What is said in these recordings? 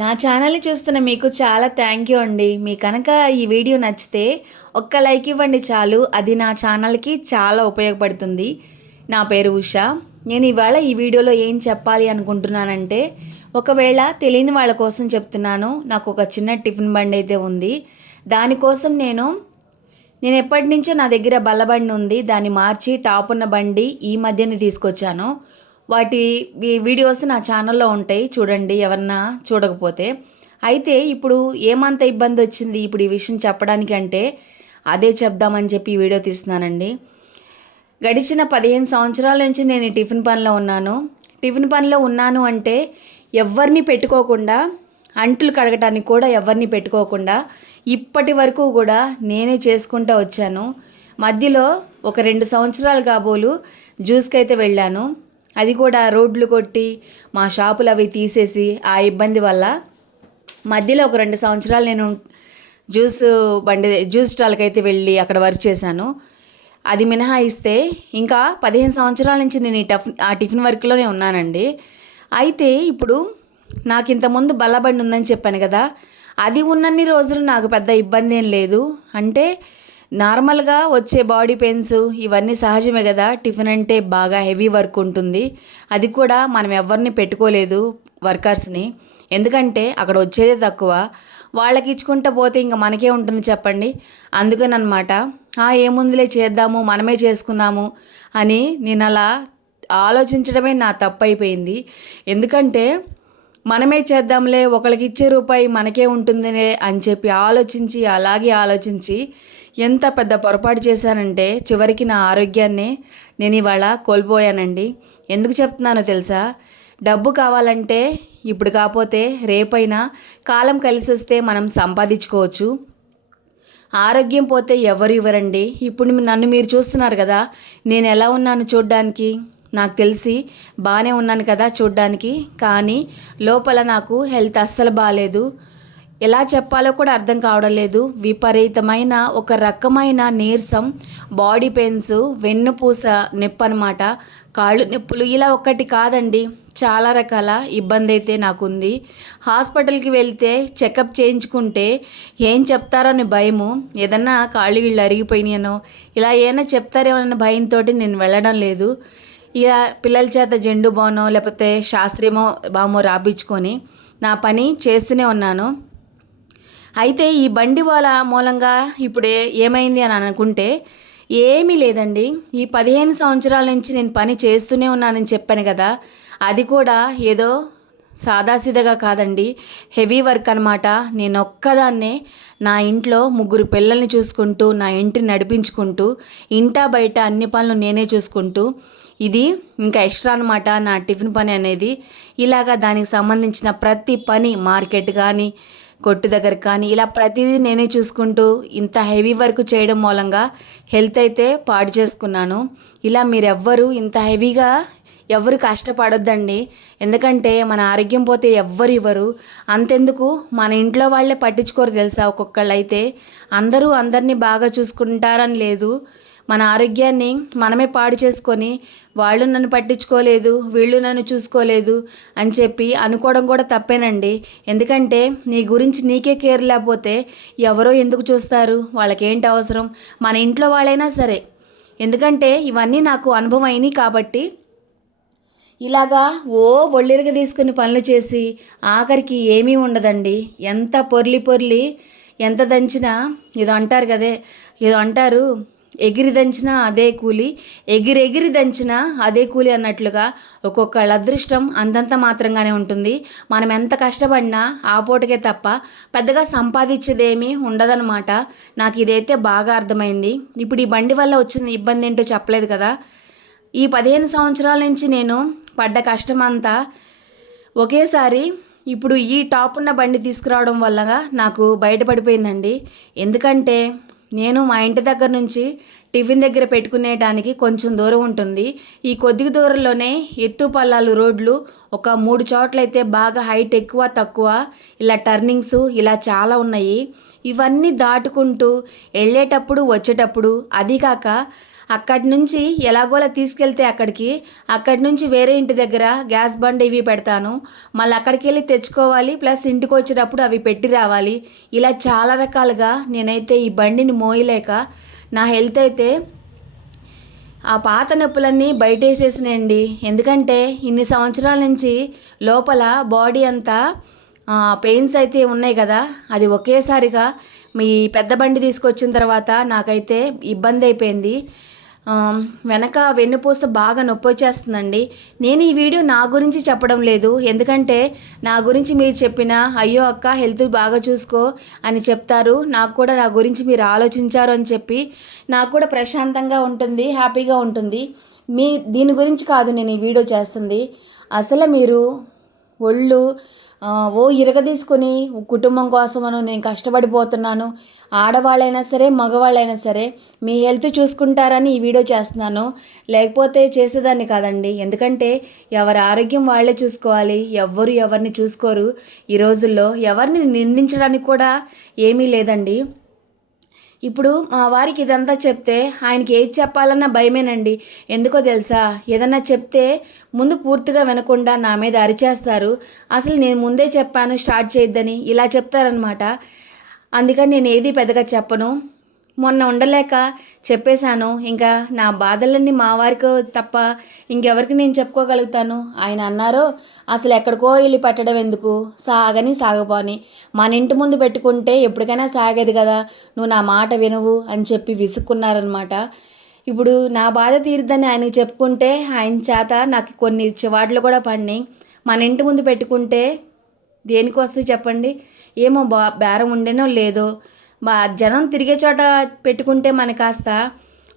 నా ఛానల్ని చూస్తున్న మీకు చాలా థ్యాంక్ యూ అండి. మీ కనుక ఈ వీడియో నచ్చితే ఒక్క లైక్ ఇవ్వండి చాలు. అది నా ఛానల్కి చాలా ఉపయోగపడుతుంది. నా పేరు ఉష. నేను ఇవాళ ఈ వీడియోలో ఏం చెప్పాలి అనుకుంటున్నానంటే ఒకవేళ తెలియని వాళ్ళ కోసం చెప్తున్నాను. నాకు ఒక చిన్న టిఫిన్ బండి అయితే ఉంది. దానికోసం నేను నేను ఎప్పటి నుంచో నా దగ్గర బల్లబండి ఉంది. దాన్ని మార్చి టాప్ ఉన్న బండి ఈ మధ్యనే తీసుకొచ్చాను. వాటి వీడియోస్ నా ఛానల్లో ఉంటాయి చూడండి ఎవరన్నా చూడకపోతే. అయితే ఇప్పుడు ఏమంత ఇబ్బంది వచ్చింది ఇప్పుడు ఈ విషయం చెప్పడానికి అంటే అదే చెప్దామని చెప్పి ఈ వీడియో తీస్తున్నానండి. గడిచిన పదిహేను సంవత్సరాల నుంచి నేను టిఫిన్ పనిలో ఉన్నాను. టిఫిన్ పనిలో ఉన్నాను అంటే ఎవరిని పెట్టుకోకుండా అంట్లు కడగటానికి కూడా ఎవరిని పెట్టుకోకుండా ఇప్పటి వరకు కూడా నేనే చేసుకుంటూ వచ్చాను. మధ్యలో ఒక రెండు సంవత్సరాలు కాబోలు జ్యూస్కి అయితే వెళ్ళాను. అది కూడా రోడ్లు కొట్టి మా షాపులు అవి తీసేసి ఆ ఇబ్బంది వల్ల మధ్యలో ఒక రెండు సంవత్సరాలు నేను జ్యూస్ బండి జ్యూస్ స్టాల్కి అయితే వెళ్ళి అక్కడ వర్క్ చేశాను. అది మినహాయిస్తే ఇంకా పదిహేను సంవత్సరాల నుంచి నేను ఈ టఫ్ ఆ టిఫిన్ వర్క్లోనే ఉన్నానండి. అయితే ఇప్పుడు నాకు ఇంతకుముందు బల్లబండి ఉందని చెప్పాను కదా అది ఉన్నన్ని రోజులు నాకు పెద్ద ఇబ్బంది ఏం లేదు. అంటే నార్మల్గా వచ్చే బాడీ పెయిన్స్ ఇవన్నీ సహజమే కదా. టిఫిన్ అంటే బాగా హెవీ వర్క్ ఉంటుంది. అది కూడా మనం ఎవరిని పెట్టుకోలేదు వర్కర్స్ని. ఎందుకంటే అక్కడ వచ్చేదే తక్కువ. వాళ్ళకి ఇచ్చుకుంటూ పోతే ఇంకా మనకే ఉంటుంది చెప్పండి. అందుకని అనమాట ఏముందిలే చేద్దాము మనమే చేసుకుందాము అని నేను అలా ఆలోచించడమే నా తప్పు అయిపోయింది ఎందుకంటే మనమే చేద్దాంలే ఒకరికి ఇచ్చే రూపాయి మనకే ఉంటుందిలే అని చెప్పి ఆలోచించి అలాగే ఆలోచించి ఎంత పెద్ద పొరపాటు చేశానంటే చివరికి నా ఆరోగ్యాన్ని నేను ఇవాళ కోల్పోయానండి. ఎందుకు చెప్తున్నానో తెలుసా? డబ్బు కావాలంటే ఇప్పుడు కాకపోతే రేపైనా కాలం కలిసి వస్తే మనం సంపాదించుకోవచ్చు. ఆరోగ్యం పోతే ఎవరు ఇవ్వరండి? ఇప్పుడు నన్ను మీరు చూస్తున్నారు కదా నేను ఎలా ఉన్నాను చూడ్డానికి? నాకు తెలిసి బాగానే ఉన్నాను కదా చూడ్డానికి కానీ లోపల నాకు హెల్త్ అస్సలు బాగాలేదు ఎలా చెప్పాలో కూడా అర్థం కావడం లేదు. విపరీతమైన ఒక రకమైన నీరసం బాడీ పెయిన్స్ వెన్నుపూస నొప్పి అనమాట కాళ్ళు నొప్పులు ఇలా ఒక్కటి కాదండి. చాలా రకాల ఇబ్బంది అయితే నాకుంది. హాస్పిటల్కి వెళ్తే చెకప్ చేయించుకుంటే ఏం చెప్తారో అని భయము. ఏదన్నా కాళ్ళు గిళ్ళు అరిగిపోయినాయనో ఇలా ఏమైనా చెప్తారేమో అనే భయంతో నేను వెళ్ళడం లేదు. ఇక పిల్లల చేత జెండు బానో లేకపోతే శాస్త్రీయమో బామో రాపించుకొని నా పని చేస్తూనే ఉన్నాను. అయితే ఈ బండి వాళ్ళ మూలంగా ఇప్పుడు ఏమైంది అని అనుకుంటే ఏమీ లేదండి. ఈ పదిహేను సంవత్సరాల నుంచి నేను పని చేస్తూనే ఉన్నానని చెప్పాను కదా. అది కూడా ఏదో సాదాసీదగా కాదండి. హెవీ వర్క్ అనమాట నేను ఒక్కదాన్నే నా ఇంట్లో ముగ్గురు పిల్లల్ని చూసుకుంటూ నా ఇంటిని నడిపించుకుంటూ ఇంటా బయట అన్ని పనులు నేనే చూసుకుంటూ ఇది ఇంకా ఎక్స్ట్రా అనమాట నా టిఫిన్ పని అనేది. ఇలాగా దానికి సంబంధించిన ప్రతి పని మార్కెట్ కానీ కొట్టు దగ్గర కానీ ఇలా ప్రతిదీ నేనే చూసుకుంటూ ఇంత హెవీ వర్క్ చేయడం మూలంగా హెల్త్ అయితే పాడు చేసుకున్నాను. ఇలా మీరెవ్వరూ ఇంత హెవీగా ఎవరు కష్టపడొద్దండి. ఎందుకంటే మన ఆరోగ్యం పోతే ఎవ్వరు ఇవ్వరు. అంతెందుకు మన ఇంట్లో వాళ్ళే పట్టించుకోరు తెలుసా ఒక్కొక్కళ్ళు అయితే అందరూ అందరినీ బాగా చూసుకుంటారని లేదు. మన ఆరోగ్యాన్ని మనమే పాడు చేసుకొని వాళ్ళు నన్ను పట్టించుకోలేదు వీళ్ళు నన్ను చూసుకోలేదు అని చెప్పి అనుకోవడం కూడా తప్పేనండి. ఎందుకంటే నీ గురించి నీకే కేర్ లేకపోతే ఎవరో ఎందుకు చూస్తారు? వాళ్ళకేంటి అవసరం? మన ఇంట్లో వాళ్ళైనా సరే. ఎందుకంటే ఇవన్నీ నాకు అనుభవం అయినాయి కాబట్టి ఇలాగా ఓ ఒళ్ళిరిగ తీసుకుని పనులు చేసి ఆఖరికి ఏమీ ఉండదండి. ఎంత పొర్లి పొర్లి ఎంత దంచినా ఇదో అంటారు కదే ఇదో అంటారు ఎగిరి దంచినా అదే కూలి ఎగిరెగిరి దంచినా అదే కూలి అన్నట్లుగా ఒక్కొక్కళ్ళ అదృష్టం అంతంత మాత్రంగానే ఉంటుంది. మనం ఎంత కష్టపడినా ఆ పూటకే తప్ప పెద్దగా సంపాదించేదేమీ ఉండదన్నమాట. నాకు ఇదైతే బాగా అర్థమైంది. ఇప్పుడు ఈ బండి వల్ల వచ్చిన ఇబ్బంది ఏంటో చెప్పలేదు కదా. ఈ పదిహేను సంవత్సరాల నుంచి నేను పడ్డ కష్టమంతా ఒకేసారి ఇప్పుడు ఈ టాప్ ఉన్న బండి తీసుకురావడం వల్ల నాకు బయటపడిపోయిందండి. ఎందుకంటే నేను మా ఇంటి దగ్గర నుంచి టిఫిన్ దగ్గర పెట్టుకునేటానికి కొంచెం దూరం ఉంటుంది. ఈ కొద్ది దూరంలోనే ఎత్తు పల్లాలు రోడ్లు ఒక మూడు చోట్లయితే బాగా హైట్ ఎక్కువ తక్కువ ఇలా టర్నింగ్స్ ఇలా చాలా ఉన్నాయి. ఇవన్నీ దాటుకుంటూ వెళ్ళేటప్పుడు వచ్చేటప్పుడు అది కాక అక్కడి నుంచి ఎలాగోలా తీసుకెళ్తే అక్కడికి అక్కడి నుంచి వేరే ఇంటి దగ్గర గ్యాస్ బండ్ ఇవి పెడతాను. మళ్ళీ అక్కడికి వెళ్ళి తెచ్చుకోవాలి ప్లస్ ఇంటికి వచ్చేటప్పుడు అవి పెట్టి రావాలి. ఇలా చాలా రకాలుగా నేనైతే ఈ బండిని మోయలేక నా హెల్త్ అయితే ఆ పాత నొప్పులన్నీ బయటేసేసినాయండి. ఎందుకంటే ఇన్ని సంవత్సరాల నుంచి లోపల బాడీ అంతా పెయిన్స్ అయితే ఉన్నాయి కదా. అది ఒకేసారిగా మీ పెద్ద బండి తీసుకొచ్చిన తర్వాత నాకైతే ఇబ్బంది అయిపోయింది. వెనక వెన్నుపూస బాగా నొప్పి వచ్చేస్తుందండి నేను ఈ వీడియో నా గురించి చెప్పడం లేదు. ఎందుకంటే నా గురించి మీరు చెప్పిన అయ్యో అక్క హెల్త్ బాగా చూసుకో అని చెప్తారు. నాకు కూడా నా గురించి మీరు ఆలోచించారు అని చెప్పి నాకు కూడా ప్రశాంతంగా ఉంటుంది హ్యాపీగా ఉంటుంది. మీ దీని గురించి కాదు నేను ఈ వీడియో చేస్తుంది. అసలు మీరు ఒళ్ళు ఓ ఇరగదీసుకొని కుటుంబం కోసమను నేను కష్టపడిపోతున్నాను. ఆడవాళ్ళైనా సరే మగవాళ్ళైనా సరే మీ హెల్త్ చూసుకుంటారని ఈ వీడియో చేస్తున్నాను. లేకపోతే చేసేదాన్ని కాదండి. ఎందుకంటే ఎవరి ఆరోగ్యం వాళ్ళే చూసుకోవాలి. ఎవ్వరు ఎవరిని చూసుకోరు. ఈ రోజుల్లో ఎవరిని నిందించడానికి కూడా ఏమీ లేదండి. ఇప్పుడు మా వారికి ఇదంతా చెప్తే ఆయనకి ఏది చెప్పాలన్న భయమేనండి. ఎందుకో తెలుసా? ఏదన్నా చెప్తే ముందు పూర్తిగా వినకుండా నా మీద అరిచేస్తారు. అసలు నేను ముందే చెప్పాను స్టార్ట్ చేయొద్దని ఇలా చెప్తారనమాట అందుకని నేను ఏది పెద్దగా చెప్పను. మొన్న ఉండలేక చెప్పేశాను. ఇంకా నా బాధలన్నీ మా వారికి తప్ప ఇంకెవరికి నేను చెప్పుకోగలుగుతాను? ఆయన అన్నారు అసలు ఎక్కడికో వెళ్ళి పెట్టడం ఎందుకు? సాగని సాగపోని. మన ఇంటి ముందు పెట్టుకుంటే ఎప్పటికైనా సాగేది కదా. నువ్వు నా మాట వినవు అని చెప్పి విసుక్కున్నారనమాట ఇప్పుడు నా బాధ తీరుద్దని ఆయనకి చెప్పుకుంటే ఆయన చేత నాకు కొన్ని చివాట్లు కూడా పడినాయి. మన ఇంటి ముందు పెట్టుకుంటే దేనికి వస్తే చెప్పండి? ఏమో బా బేరం ఉండేనో లేదో. మా జనం తిరిగే చోట పెట్టుకుంటే మన కాస్త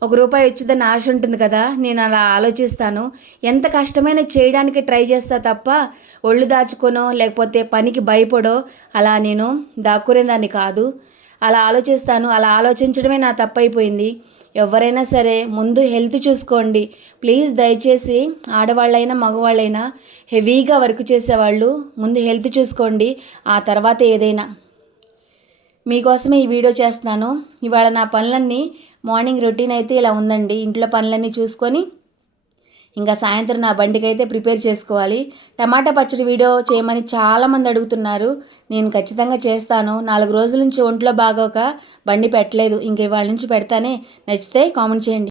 ఒక రూపాయి వచ్చిందని ఆశ ఉంటుంది కదా నేను అలా ఆలోచిస్తాను. ఎంత కష్టమైన చేయడానికి ట్రై చేస్తా తప్ప ఒళ్ళు దాచుకోనో లేకపోతే పనికి భయపడో అలా నేను దాక్కునేదాన్ని కాదు. అలా ఆలోచిస్తాను. అలా ఆలోచించడమే నా తప్పైపోయింది. ఎవరైనా సరే ముందు హెల్త్ చూసుకోండి. ప్లీజ్ దయచేసి ఆడవాళ్ళైనా మగవాళ్ళైనా హెవీగా వర్క్ చేసేవాళ్ళు ముందు హెల్త్ చూసుకోండి. ఆ తర్వాత ఏదైనా మీకోసమే ఈ వీడియో చేస్తున్నాను. ఇవాళ నా పనులన్నీ మార్నింగ్ రొటీన్ అయితే ఇలా ఉందండి. ఇంట్లో పనులన్నీ చూసుకొని ఇంకా సాయంత్రం నా బండికి అయితే ప్రిపేర్ చేసుకోవాలి. టమాటా పచ్చడి వీడియో చేయమని చాలామంది అడుగుతున్నారు. నేను ఖచ్చితంగా చేస్తాను. నాలుగు రోజుల నుంచి ఒంట్లో బాగోక బండి పెట్టలేదు. ఇంక ఇవాళ నుంచి పెడతానే. నచ్చితే కామెంట్ చేయండి.